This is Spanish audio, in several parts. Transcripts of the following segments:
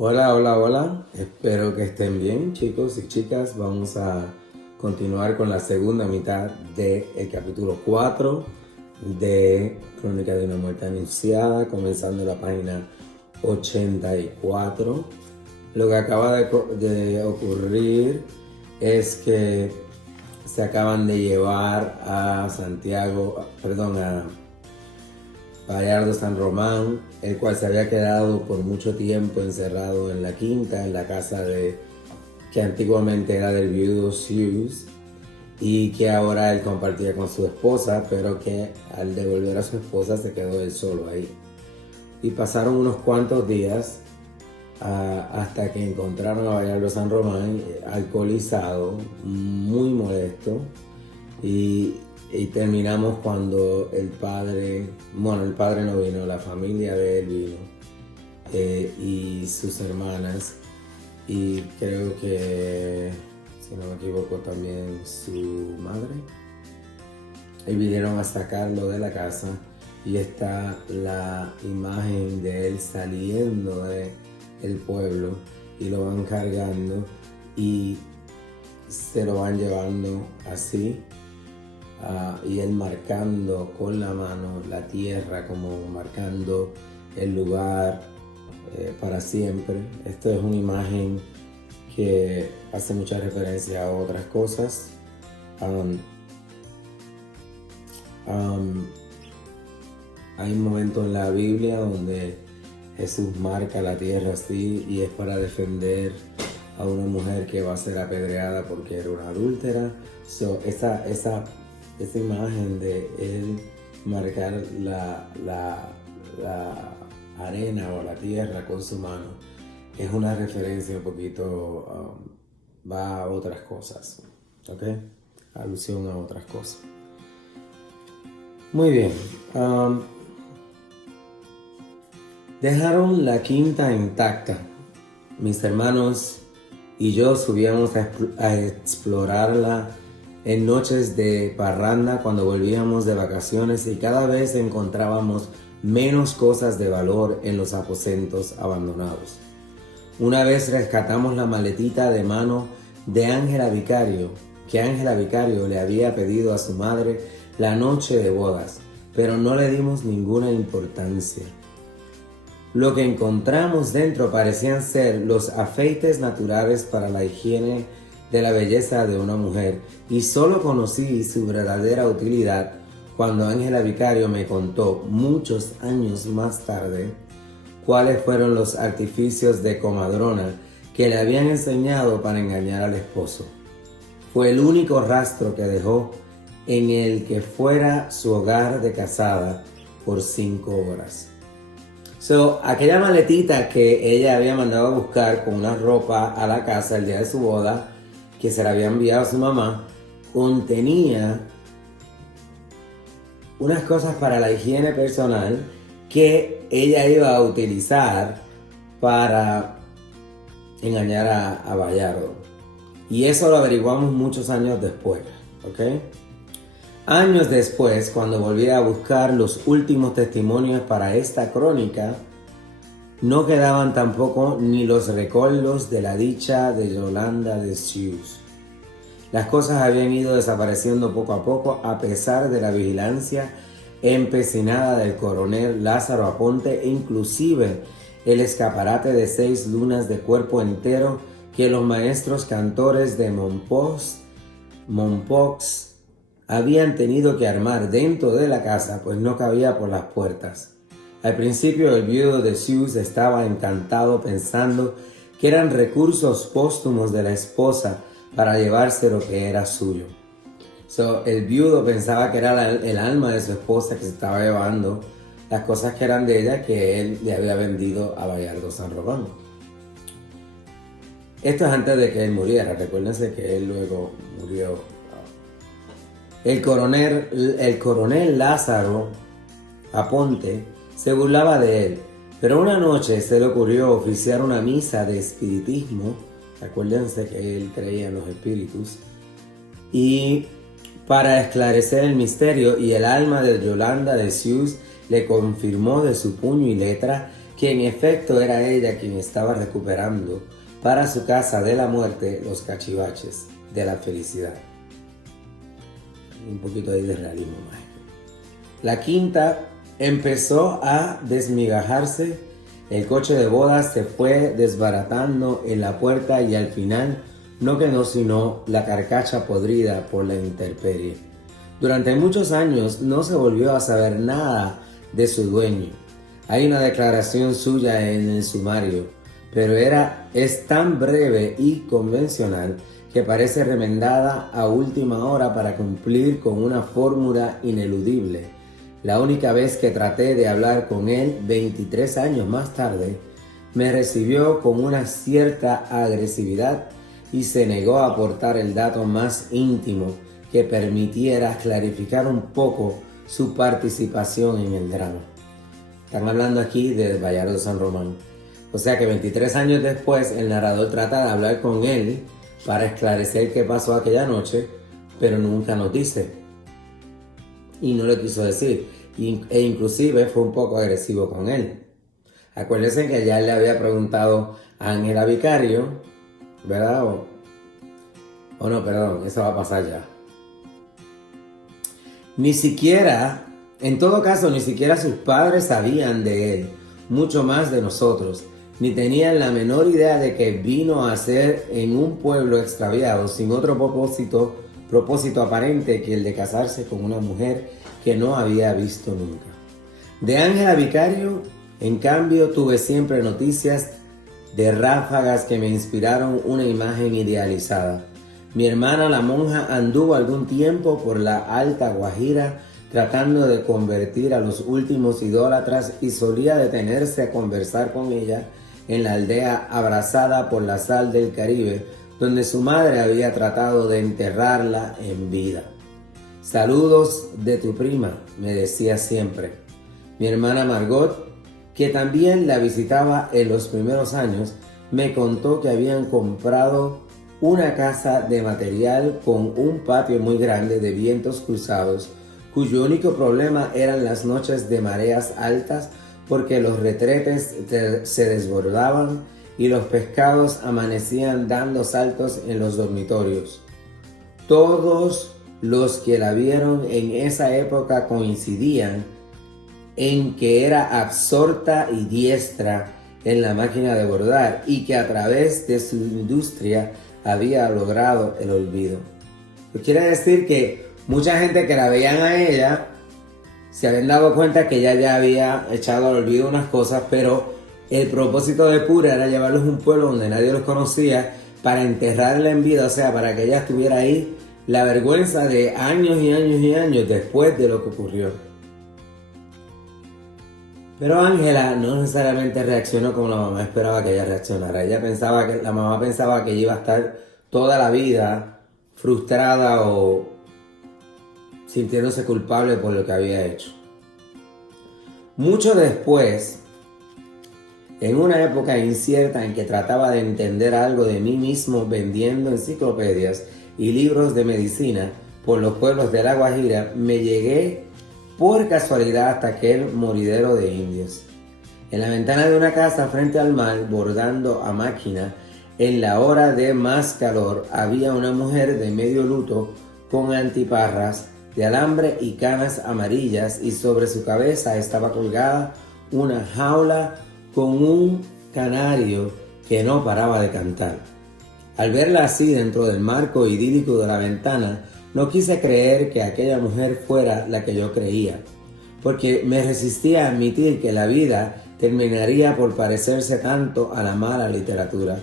Hola, hola, hola. Espero que estén bien, chicos y chicas. Vamos a continuar con la segunda mitad del capítulo 4 de Crónica de una muerte anunciada, comenzando la página 84. Lo que acaba de ocurrir es que se acaban de llevar a Bayardo San Román, el cual se había quedado por mucho tiempo encerrado en la quinta, en la casa que antiguamente era del viudo Hughes y que ahora él compartía con su esposa, pero que al devolver a su esposa se quedó él solo ahí. Y pasaron unos cuantos días hasta que encontraron a Bayardo San Román alcoholizado, muy molesto, y terminamos cuando el padre no vino, la familia de él vino, y sus hermanas, y creo que, si no me equivoco, también su madre. Y vinieron a sacarlo de la casa y está la imagen de él saliendo del pueblo y lo van cargando y se lo van llevando así. Y él marcando con la mano la tierra, como marcando el lugar para siempre. Esto es una imagen que hace mucha referencia a otras cosas. Hay un momento en la Biblia donde Jesús marca la tierra así y es para defender a una mujer que va a ser apedreada porque era una adúltera. Esa imagen de él marcar la arena o la tierra con su mano es una referencia un poquito, va a otras cosas, ¿ok? Alusión a otras cosas. Muy bien. Dejaron la quinta intacta. Mis hermanos y yo subíamos a explorarla en noches de parranda cuando volvíamos de vacaciones y cada vez encontrábamos menos cosas de valor en los aposentos abandonados. Una vez rescatamos la maletita de mano de Ángela Vicario, que Ángela Vicario le había pedido a su madre la noche de bodas, pero no le dimos ninguna importancia. Lo que encontramos dentro parecían ser los afeites naturales para la higiene de la belleza de una mujer, y solo conocí su verdadera utilidad cuando Ángela Vicario me contó muchos años más tarde cuáles fueron los artificios de comadrona que le habían enseñado para engañar al esposo. Fue el único rastro que dejó en el que fuera su hogar de casada por 5 horas. Aquella maletita que ella había mandado a buscar con una ropa a la casa el día de su boda, que se la había enviado a su mamá, contenía unas cosas para la higiene personal que ella iba a utilizar para engañar a Bayardo. Y eso lo averiguamos muchos años después, ¿ok? Años después, cuando volví a buscar los últimos testimonios para esta crónica, no quedaban tampoco ni los recuerdos de la dicha de Yolanda de Hughes. Las cosas habían ido desapareciendo poco a poco a pesar de la vigilancia empecinada del coronel Lázaro Aponte e inclusive el escaparate de 6 lunas de cuerpo entero que los maestros cantores de Mompox habían tenido que armar dentro de la casa, pues no cabía por las puertas. Al principio el viudo de Hughes estaba encantado pensando que eran recursos póstumos de la esposa para llevarse lo que era suyo. El viudo pensaba que era el alma de su esposa que se estaba llevando las cosas que eran de ella, que él le había vendido a Bayardo San Román. Esto es antes de que él muriera. Recuérdense que él luego murió. El coronel Lázaro Aponte se burlaba de él, pero una noche se le ocurrió oficiar una misa de espiritismo. Acuérdense que él creía en los espíritus, y para esclarecer el misterio, y el alma de Yolanda de Hughes le confirmó de su puño y letra que en efecto era ella quien estaba recuperando para su casa de la muerte los cachivaches de la felicidad. Un poquito ahí de realismo mágico. La quinta empezó a desmigajarse, el coche de bodas se fue desbaratando en la puerta y al final no quedó sino la carcacha podrida por la intemperie. Durante muchos años no se volvió a saber nada de su dueño. Hay una declaración suya en el sumario, pero es tan breve y convencional que parece remendada a última hora para cumplir con una fórmula ineludible. La única vez que traté de hablar con él, 23 años más tarde, me recibió con una cierta agresividad y se negó a aportar el dato más íntimo que permitiera clarificar un poco su participación en el drama. Están hablando aquí de Bayardo de San Román. O sea que 23 años después el narrador trata de hablar con él para esclarecer qué pasó aquella noche, pero nunca nos dice. Y no le quiso decir. E inclusive fue un poco agresivo con él. Acuérdense que ya le había preguntado a Ángela Vicario, ¿verdad? O no, perdón, eso va a pasar ya. Ni siquiera, en todo caso, ni siquiera sus padres sabían de él, mucho más de nosotros, ni tenían la menor idea de que vino a ser en un pueblo extraviado, sin otro propósito aparente que el de casarse con una mujer que no había visto nunca. De Ángela Vicario, en cambio, tuve siempre noticias de ráfagas que me inspiraron una imagen idealizada. Mi hermana la monja anduvo algún tiempo por la Alta Guajira tratando de convertir a los últimos idólatras y solía detenerse a conversar con ella en la aldea abrasada por la sal del Caribe, donde su madre había tratado de enterrarla en vida. Saludos de tu prima, me decía siempre. Mi hermana Margot, que también la visitaba en los primeros años, me contó que habían comprado una casa de material con un patio muy grande de vientos cruzados, cuyo único problema eran las noches de mareas altas porque los retretes se desbordaban y los pescados amanecían dando saltos en los dormitorios. Todos los que la vieron en esa época coincidían en que era absorta y diestra en la máquina de bordar y que a través de su industria había logrado el olvido. Pues quiere decir que mucha gente que la veían a ella se habían dado cuenta que ella ya había echado al olvido unas cosas, pero el propósito de Pura era llevarlos a un pueblo donde nadie los conocía para enterrarla en vida, o sea, para que ella estuviera ahí, la vergüenza de años y años y años después de lo que ocurrió. Pero Ángela no necesariamente reaccionó como la mamá esperaba que ella reaccionara. La mamá pensaba que ella iba a estar toda la vida frustrada o sintiéndose culpable por lo que había hecho. Mucho después, en una época incierta en que trataba de entender algo de mí mismo vendiendo enciclopedias y libros de medicina por los pueblos de La Guajira, me llegué por casualidad hasta aquel moridero de indios. En la ventana de una casa frente al mar, bordando a máquina, en la hora de más calor, había una mujer de medio luto con antiparras de alambre y canas amarillas y sobre su cabeza estaba colgada una jaula con un canario que no paraba de cantar. Al verla así dentro del marco idílico de la ventana, no quise creer que aquella mujer fuera la que yo creía, porque me resistía a admitir que la vida terminaría por parecerse tanto a la mala literatura.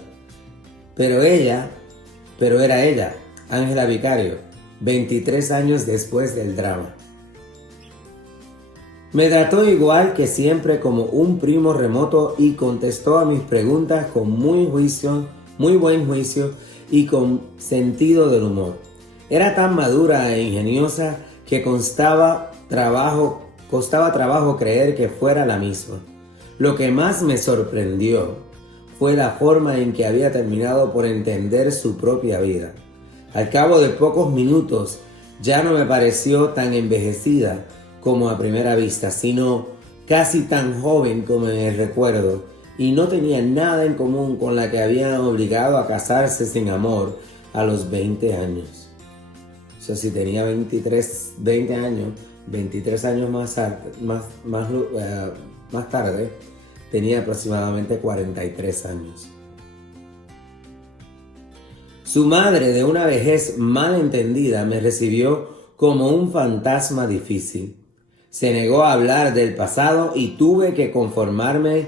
Pero era ella, Ángela Vicario, 23 años después del drama. Me trató igual que siempre como un primo remoto y contestó a mis preguntas con muy buen juicio y con sentido del humor. Era tan madura e ingeniosa que costaba trabajo creer que fuera la misma. Lo que más me sorprendió fue la forma en que había terminado por entender su propia vida. Al cabo de pocos minutos ya no me pareció tan envejecida como a primera vista, sino casi tan joven como en el recuerdo, y no tenía nada en común con la que habían obligado a casarse sin amor a los 20 años. O sea, si tenía 20 años, 23 años más tarde, tenía aproximadamente 43 años. Su madre, de una vejez mal entendida, me recibió como un fantasma difícil. Se negó a hablar del pasado y tuve que conformarme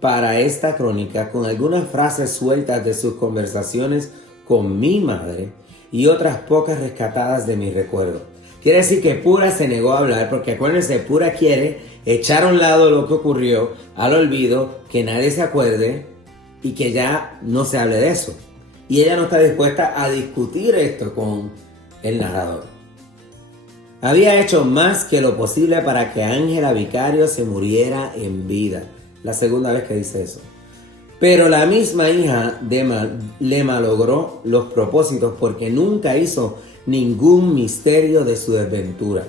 para esta crónica con algunas frases sueltas de sus conversaciones con mi madre y otras pocas rescatadas de mi recuerdo. Quiere decir que Pura se negó a hablar porque acuérdense, Pura quiere echar a un lado lo que ocurrió, al olvido, que nadie se acuerde y que ya no se hable de eso. Y ella no está dispuesta a discutir esto con el narrador. Había hecho más que lo posible para que Ángela Vicario se muriera en vida. La segunda vez que dice eso. Pero la misma hija le malogró los propósitos porque nunca hizo ningún misterio de su desventura.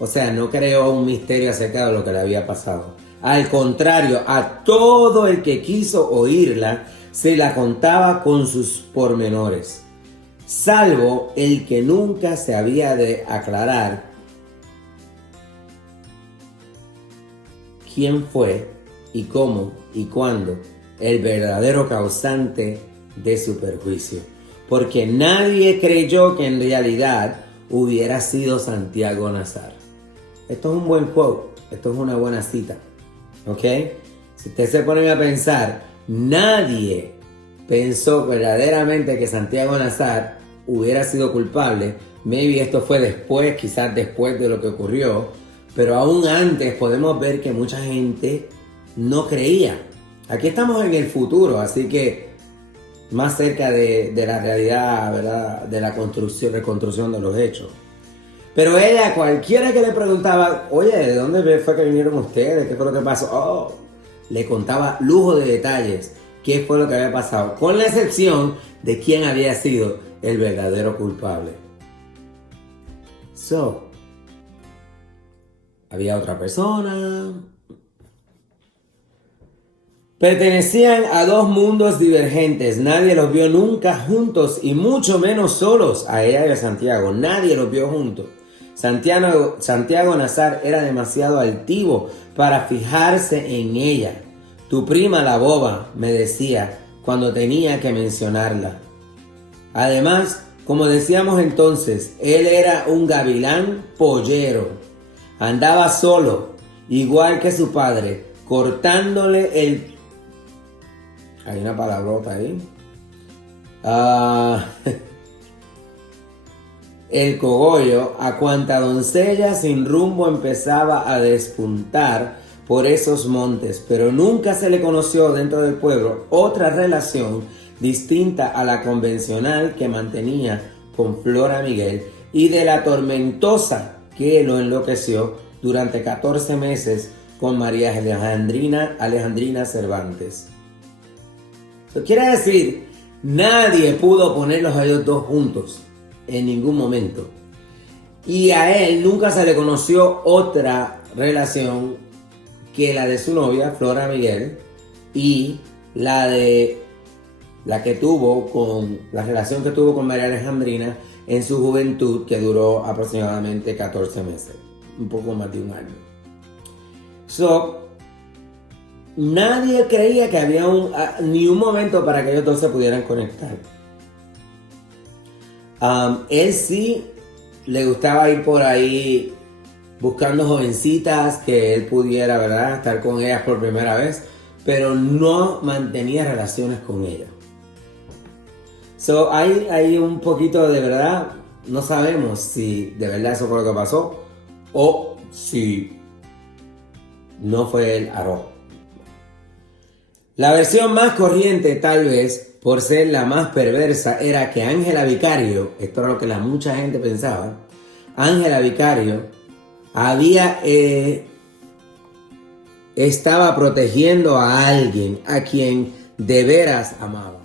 O sea, no creó un misterio acerca de lo que le había pasado. Al contrario, a todo el que quiso oírla, se la contaba con sus pormenores, salvo el que nunca se había de aclarar quién fue y cómo y cuándo el verdadero causante de su perjuicio, porque nadie creyó que en realidad hubiera sido Santiago Nazar. Esto es un buen quote, esto es una buena cita, ¿ok? Si ustedes se ponen a pensar, nadie pensó verdaderamente que Santiago Nazar hubiera sido culpable. Maybe esto fue después, quizás después de lo que ocurrió, pero aún antes podemos ver que mucha gente no creía. Aquí estamos en el futuro, así que más cerca de la realidad, ¿verdad? De la reconstrucción de los hechos. Pero ella, cualquiera que le preguntaba, oye, ¿de dónde fue que vinieron ustedes? ¿Qué fue lo que pasó? Oh, le contaba lujo de detalles qué fue lo que había pasado, con la excepción de quién había sido el verdadero culpable. Había otra persona. Pertenecían a dos mundos divergentes. Nadie los vio nunca juntos y mucho menos solos, a ella y a Santiago. Nadie los vio juntos. Santiago Nazar era demasiado altivo para fijarse en ella. Tu prima la boba, me decía cuando tenía que mencionarla. Además, como decíamos entonces, él era un gavilán pollero. Andaba solo, igual que su padre, cortándole el... Hay una palabrota ahí. El cogollo a cuanta doncella sin rumbo empezaba a despuntar por esos montes, pero nunca se le conoció dentro del pueblo otra relación distinta a la convencional que mantenía con Flora Miguel y de la tormentosa que lo enloqueció durante 14 meses con María Alejandrina Cervantes. Eso quiere decir, nadie pudo ponerlos a ellos dos juntos en ningún momento. Y a él nunca se le conoció otra relación que la de su novia, Flora Miguel, y la relación que tuvo con María Alejandrina en su juventud, que duró aproximadamente 14 meses, un poco más de un año. Nadie creía que había ni un momento para que ellos dos se pudieran conectar. Él sí le gustaba ir por ahí buscando jovencitas que él pudiera, ¿verdad?, estar con ellas por primera vez, pero no mantenía relaciones con ellas. Hay un poquito de verdad, no sabemos si de verdad eso fue lo que pasó o si no fue el arroz. La versión más corriente, tal vez, por ser la más perversa, era que Ángela Vicario, esto era lo que mucha gente pensaba, Ángela Vicario estaba protegiendo a alguien a quien de veras amaba.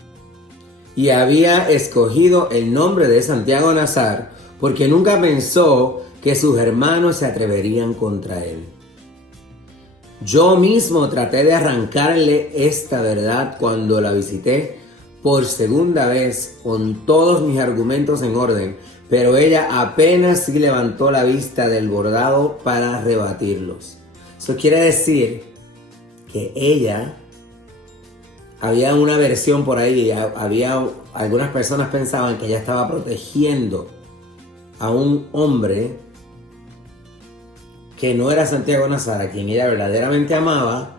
Y había escogido el nombre de Santiago Nazar porque nunca pensó que sus hermanos se atreverían contra él. Yo mismo traté de arrancarle esta verdad cuando la visité por segunda vez con todos mis argumentos en orden, pero ella apenas sí levantó la vista del bordado para rebatirlos. Eso quiere decir que ella, había una versión por ahí, algunas personas pensaban que ella estaba protegiendo a un hombre que no era Santiago Nazar, a quien ella verdaderamente amaba,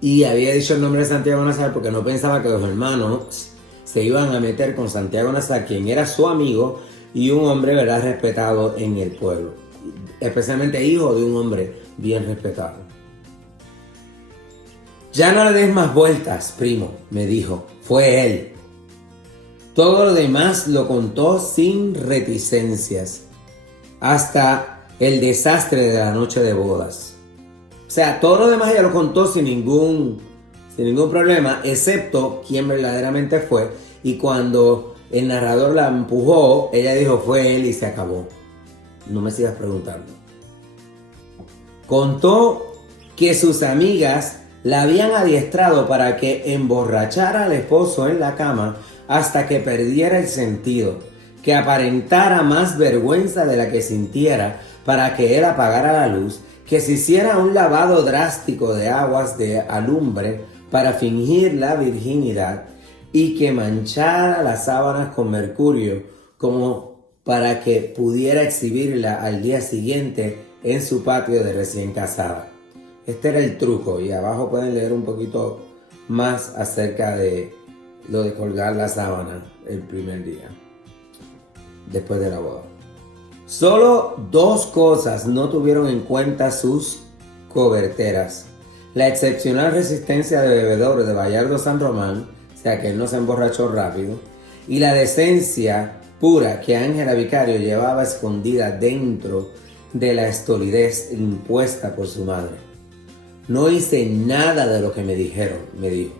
y había dicho el nombre de Santiago Nazar porque no pensaba que los hermanos se iban a meter con Santiago Nazar, quien era su amigo y un hombre, ¿verdad?, respetado en el pueblo, especialmente hijo de un hombre bien respetado. Ya no le des más vueltas, primo, me dijo, fue él. Todo lo demás lo contó sin reticencias, hasta el desastre de la noche de bodas. O sea, todo lo demás ella lo contó sin ningún problema, excepto quién verdaderamente fue. Y cuando el narrador la empujó, ella dijo, fue él, y se acabó. No me sigas preguntando. Contó que sus amigas la habían adiestrado para que emborrachara al esposo en la cama hasta que perdiera el sentido, que aparentara más vergüenza de la que sintiera para que él apagara la luz, que se hiciera un lavado drástico de aguas de alumbre para fingir la virginidad y que manchara las sábanas con mercurio como para que pudiera exhibirla al día siguiente en su patio de recién casada. Este era el truco, y abajo pueden leer un poquito más acerca de lo de colgar la sábana el primer día después de la boda. Solo dos cosas no tuvieron en cuenta sus coberteras: la excepcional resistencia de bebedor de Bayardo San Román, o sea que él no se emborrachó rápido, y la decencia pura que Ángela Vicario llevaba escondida dentro de la estolidez impuesta por su madre. No hice nada de lo que me dijeron, me dijo,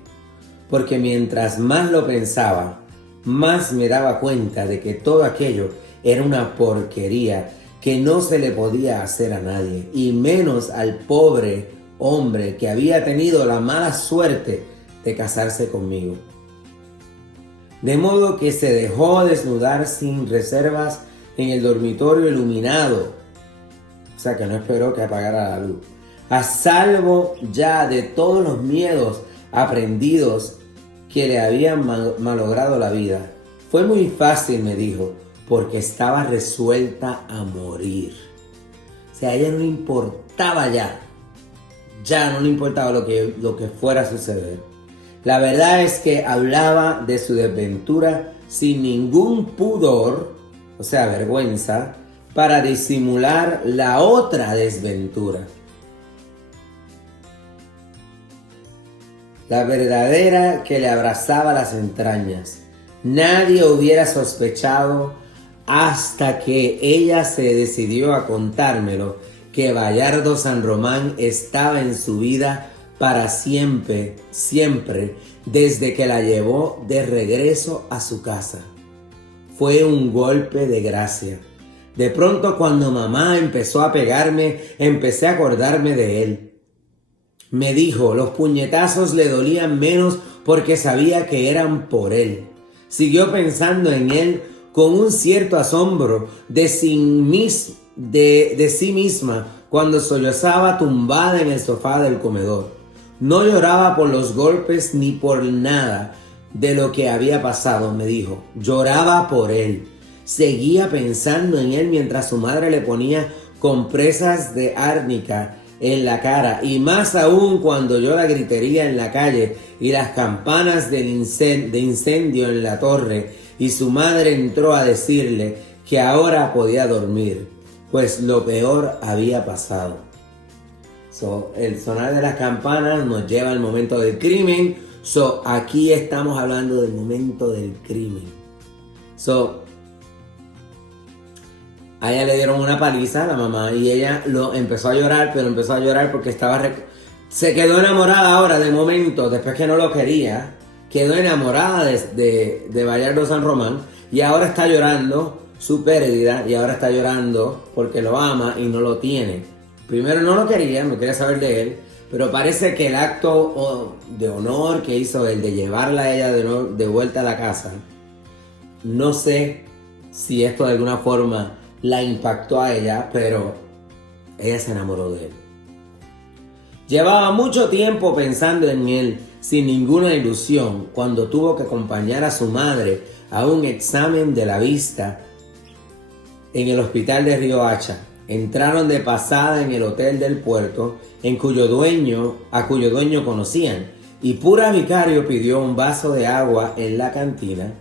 porque mientras más lo pensaba, más me daba cuenta de que todo aquello era una porquería que no se le podía hacer a nadie, y menos al pobre hombre que había tenido la mala suerte de casarse conmigo. De modo que se dejó desnudar sin reservas en el dormitorio iluminado, o sea que no esperó que apagara la luz, a salvo ya de todos los miedos aprendidos que le habían malogrado la vida. Fue muy fácil, me dijo, porque estaba resuelta a morir. O sea, a ella no le importaba ya no le importaba lo que fuera a suceder. La verdad es que hablaba de su desventura sin ningún pudor, o sea, vergüenza, para disimular la otra desventura. La verdadera que le abrazaba las entrañas. Nadie hubiera sospechado hasta que ella se decidió a contármelo que Bayardo San Román estaba en su vida para siempre, desde que la llevó de regreso a su casa. Fue un golpe de gracia. De pronto, cuando mamá empezó a pegarme, empecé a acordarme de él. Me dijo, los puñetazos le dolían menos porque sabía que eran por él. Siguió pensando en él con un cierto asombro de sí misma cuando sollozaba tumbada en el sofá del comedor. No lloraba por los golpes ni por nada de lo que había pasado, me dijo. Lloraba por él. Seguía pensando en él mientras su madre le ponía compresas de árnica en la cara, y más aún cuando oyó la gritería en la calle y las campanas de incendio en la torre, y su madre entró a decirle que ahora podía dormir, pues lo peor había pasado. El sonar de las campanas nos lleva al momento del crimen. Aquí estamos hablando del momento del crimen. A ella le dieron una paliza a la mamá y ella empezó a llorar, pero empezó a llorar porque se quedó enamorada ahora de momento, después que no lo quería, quedó enamorada de Bayardo San Román, y ahora está llorando su pérdida, y ahora está llorando porque lo ama y no lo tiene. Primero no lo quería, no quería saber de él, Pero parece que el acto de honor que hizo el de llevarla a ella de vuelta a la casa, no sé si esto de alguna forma la impactó a ella, pero ella se enamoró de él. Llevaba mucho tiempo pensando en él sin ninguna ilusión cuando tuvo que acompañar a su madre a un examen de la vista en el hospital de Riohacha. Entraron de pasada en el hotel del puerto a cuyo dueño conocían, y Pura Vicario pidió un vaso de agua en la cantina.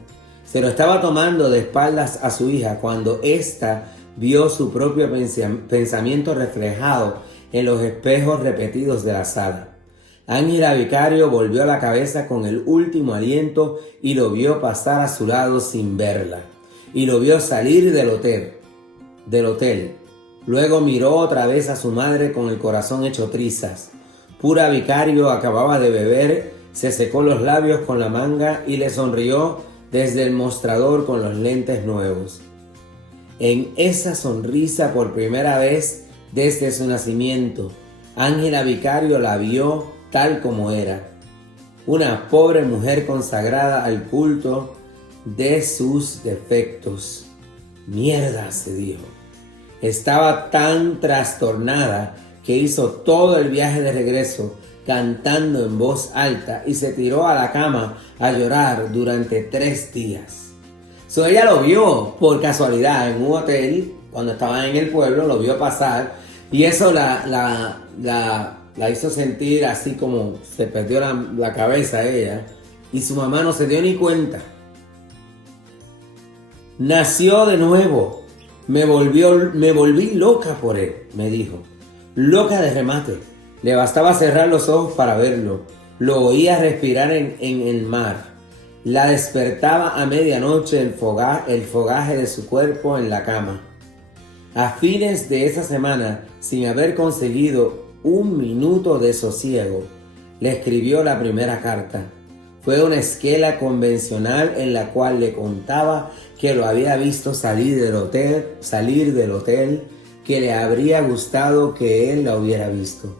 Se lo estaba tomando de espaldas a su hija cuando ésta vio su propio pensamiento reflejado en los espejos repetidos de la sala. Ángela Vicario volvió la cabeza con el último aliento y lo vio pasar a su lado sin verla, y lo vio salir del hotel. Luego miró otra vez a su madre con el corazón hecho trizas. Pura Vicario acababa de beber, se secó los labios con la manga y le sonrió desde el mostrador con los lentes nuevos. En esa sonrisa, por primera vez desde su nacimiento, Ángela Vicario la vio tal como era, una pobre mujer consagrada al culto de sus defectos. Mierda, se dijo. Estaba tan trastornada que hizo todo el viaje de regreso cantando en voz alta y se tiró a la cama a llorar durante 3 días. Ella lo vio por casualidad en un hotel, cuando estaba en el pueblo, lo vio pasar y eso la hizo sentir así como se perdió la cabeza ella, y su mamá no se dio ni cuenta. Nació de nuevo. Me volví loca por él, me dijo. Loca de remate. Le bastaba cerrar los ojos para verlo. Lo oía respirar en el mar. La despertaba a medianoche el fogaje de su cuerpo en la cama. A fines de esa semana, sin haber conseguido un minuto de sosiego, le escribió la primera carta. Fue una esquela convencional en la cual le contaba que lo había visto salir del hotel, que le habría gustado que él la hubiera visto.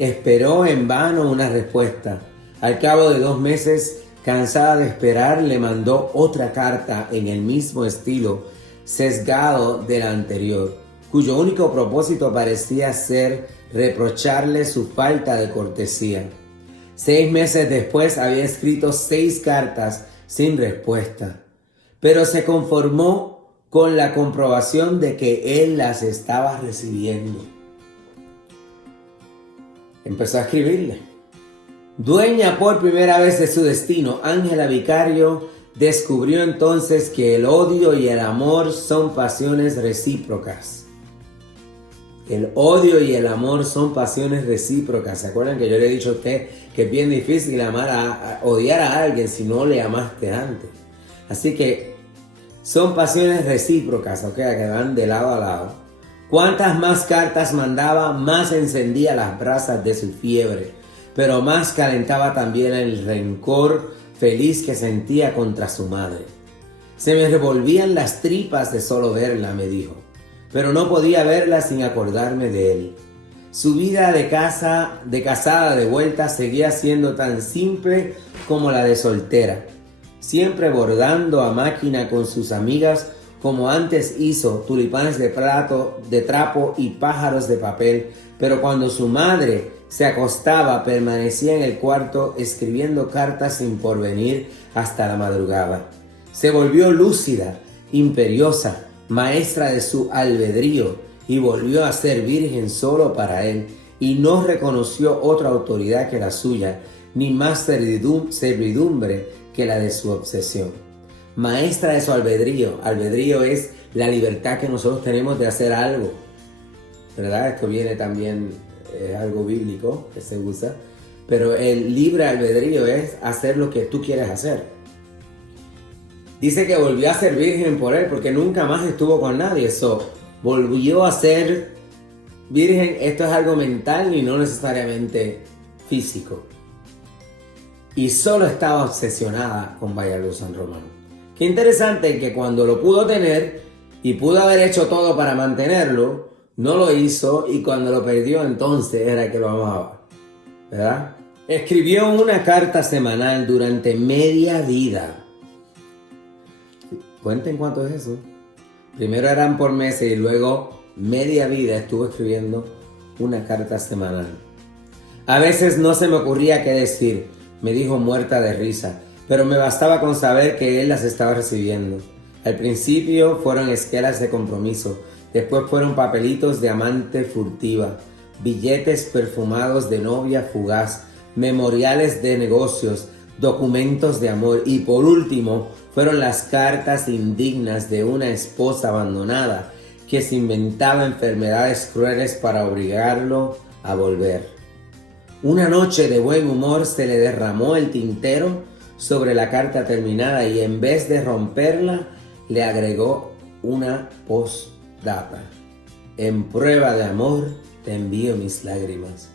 Esperó en vano una respuesta. Al cabo de 2 meses, cansada de esperar, le mandó otra carta en el mismo estilo, sesgado de la anterior, cuyo único propósito parecía ser reprocharle su falta de cortesía. 6 meses después había escrito 6 cartas sin respuesta, pero se conformó con la comprobación de que él las estaba recibiendo. Empezó a escribirle. Dueña por primera vez de su destino, Ángela Vicario descubrió entonces que el odio y el amor son pasiones recíprocas. El odio y el amor son pasiones recíprocas. ¿Se acuerdan que yo le he dicho a usted que es bien difícil odiar a alguien si no le amaste antes? Así que son pasiones recíprocas, ¿ok? Que van de lado a lado. Cuantas más cartas mandaba, más encendía las brasas de su fiebre, pero más calentaba también el rencor feliz que sentía contra su madre. Se me revolvían las tripas de solo verla, me dijo, pero no podía verla sin acordarme de él. Su vida de casada de vuelta seguía siendo tan simple como la de soltera, siempre bordando a máquina con sus amigas como antes hizo, tulipanes de trapo y pájaros de papel, pero cuando su madre se acostaba permanecía en el cuarto escribiendo cartas sin porvenir hasta la madrugada. Se volvió lúcida, imperiosa, maestra de su albedrío y volvió a ser virgen solo para él, y no reconoció otra autoridad que la suya, ni más servidumbre que la de su obsesión. Maestra de su albedrío. Albedrío es la libertad que nosotros tenemos de hacer algo, ¿verdad? Esto viene también, es algo bíblico que se usa, pero el libre albedrío es hacer lo que tú quieres hacer. Dice que volvió a ser virgen por él porque nunca más estuvo con nadie. Volvió a ser virgen. Esto es algo mental y no necesariamente físico. Y solo estaba obsesionada con Valladolid San Román. Qué interesante que cuando lo pudo tener y pudo haber hecho todo para mantenerlo, no lo hizo, y cuando lo perdió entonces era que lo amaba. ¿verdad? Escribió una carta semanal durante media vida. Cuenten cuánto es eso. Primero eran por meses y luego media vida estuvo escribiendo una carta semanal. A veces no se me ocurría qué decir, me dijo muerta de risa, pero me bastaba con saber que él las estaba recibiendo. Al principio fueron esquelas de compromiso, después fueron papelitos de amante furtiva, billetes perfumados de novia fugaz, memoriales de negocios, documentos de amor y por último fueron las cartas indignas de una esposa abandonada que se inventaba enfermedades crueles para obligarlo a volver. Una noche de buen humor se le derramó el tintero sobre la carta terminada y en vez de romperla le agregó una postdata. En prueba de amor te envío mis lágrimas.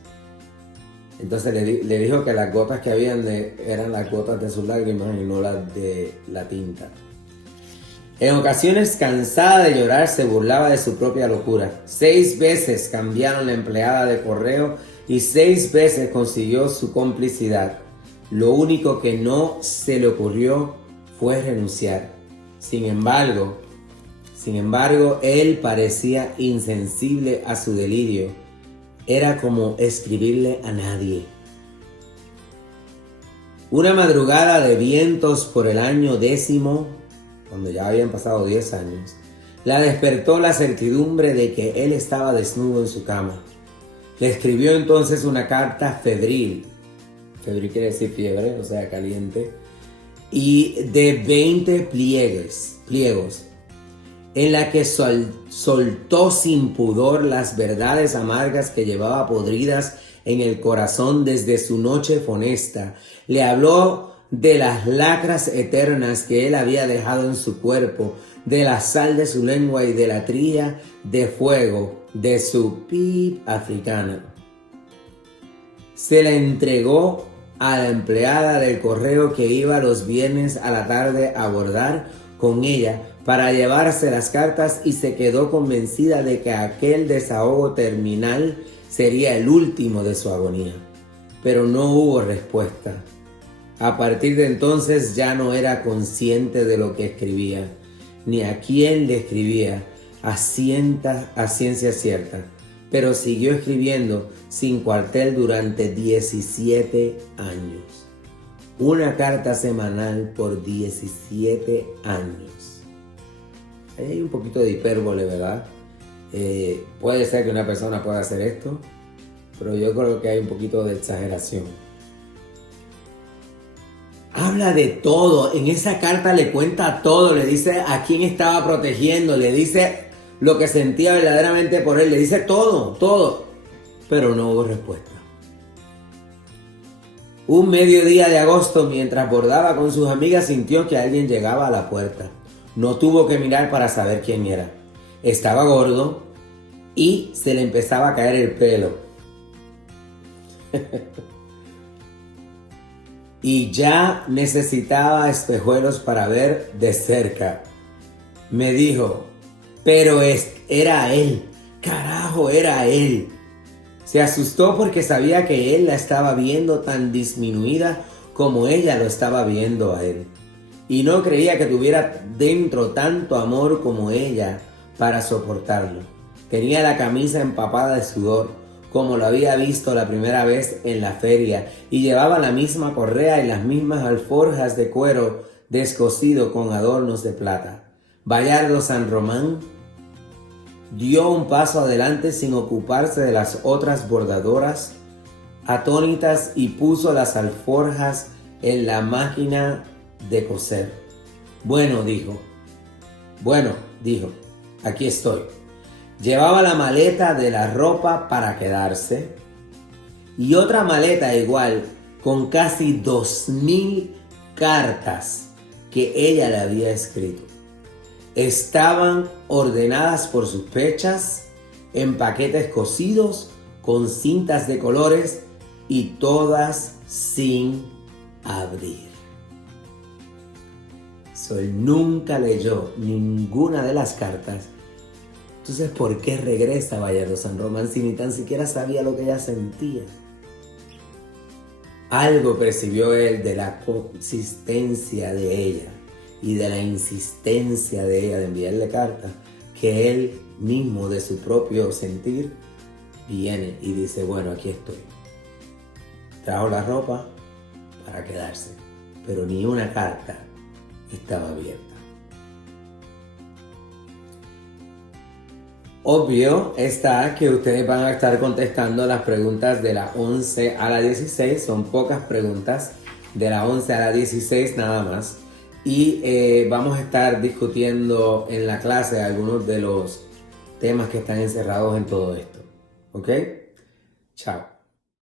Entonces le dijo que las gotas que habían eran las gotas de sus lágrimas y no las de la tinta. En ocasiones, cansada de llorar, se burlaba de su propia locura. 6 veces cambiaron la empleada de correo y 6 veces consiguió su complicidad. Lo único que no se le ocurrió fue renunciar. Sin embargo, él parecía insensible a su delirio. Era como escribirle a nadie. Una madrugada de vientos por el año 10, cuando ya habían pasado 10 años, la despertó la certidumbre de que él estaba desnudo en su cama. Le escribió entonces una carta febril. Febril quiere decir fiebre, o sea, caliente. Y de 20 pliegos, en la que soltó sin pudor las verdades amargas que llevaba podridas en el corazón desde su noche funesta. Le habló de las lacras eternas que él había dejado en su cuerpo, de la sal de su lengua y de la trilla de fuego de su pip africana. Se la entregó a la empleada del correo que iba los viernes a la tarde a bordar con ella para llevarse las cartas y se quedó convencida de que aquel desahogo terminal sería el último de su agonía. Pero no hubo respuesta. A partir de entonces ya no era consciente de lo que escribía, ni a quién le escribía a ciencia cierta, pero siguió escribiendo sin cuartel durante 17 años. Una carta semanal por 17 años. Ahí hay un poquito de hipérbole, ¿verdad? Puede ser que una persona pueda hacer esto, pero yo creo que hay un poquito de exageración. Habla de todo, en esa carta le cuenta todo, le dice a quién estaba protegiendo, le dice lo que sentía verdaderamente por él, le dice todo, pero no hubo respuesta. Un mediodía de agosto, mientras bordaba con sus amigas, sintió que alguien llegaba a la puerta. No tuvo que mirar para saber quién era. Estaba gordo y se le empezaba a caer el pelo. Y ya necesitaba espejuelos para ver de cerca. Me dijo, pero era él. Carajo, era él. Se asustó porque sabía que él la estaba viendo tan disminuida como ella lo estaba viendo a él. Y no creía que tuviera dentro tanto amor como ella para soportarlo. Tenía la camisa empapada de sudor, como lo había visto la primera vez en la feria, y llevaba la misma correa y las mismas alforjas de cuero descosido con adornos de plata. Bayardo San Román dio un paso adelante sin ocuparse de las otras bordadoras atónitas y puso las alforjas en la máquina de coser. Bueno, dijo, aquí estoy. Llevaba la maleta de la ropa para quedarse y otra maleta igual con casi 2000 cartas que ella le había escrito. Estaban ordenadas por sus fechas, en paquetes cosidos, con cintas de colores y todas sin abrir. Él nunca leyó ninguna de las cartas. Entonces, ¿por qué regresa Bayardo San Román si ni tan siquiera sabía lo que ella sentía? Algo percibió él de la consistencia de ella y de la insistencia de ella de enviarle cartas, que él mismo de su propio sentir viene y dice, bueno, aquí estoy. Trajo la ropa para quedarse, pero ni una carta estaba abierta. Obvio está que ustedes van a estar contestando las preguntas de la 11 a la 16. Son pocas preguntas, de la 11 a la 16 nada más. Y vamos a estar discutiendo en la clase algunos de los temas que están encerrados en todo esto. ¿Ok? Chao.